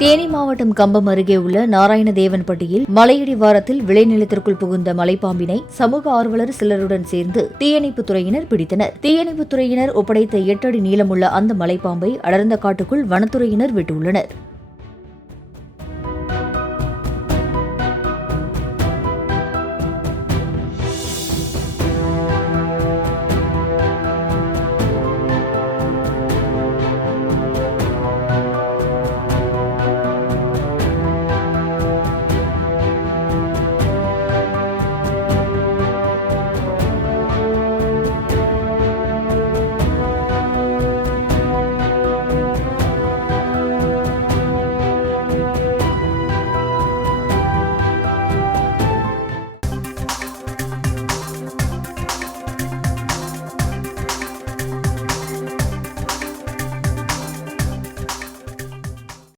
தேனி மாவட்டம் கம்பம் அருகே உள்ள நாராயணதேவன்பட்டியில் மலையடிவாரத்தில் விளைநிலத்திற்குள் புகுந்த மலைப்பாம்பினை சமூக ஆர்வலர் சிலருடன் சேர்ந்து தீயணைப்புத் துறையினர் பிடித்தனர். தீயணைப்புத் துறையினர் ஒப்படைத்த 8 அடி நீளமுள்ள அந்த மலைப்பாம்பை அடர்ந்த காட்டுக்குள் வனத்துறையினர் விட்டுள்ளனர்.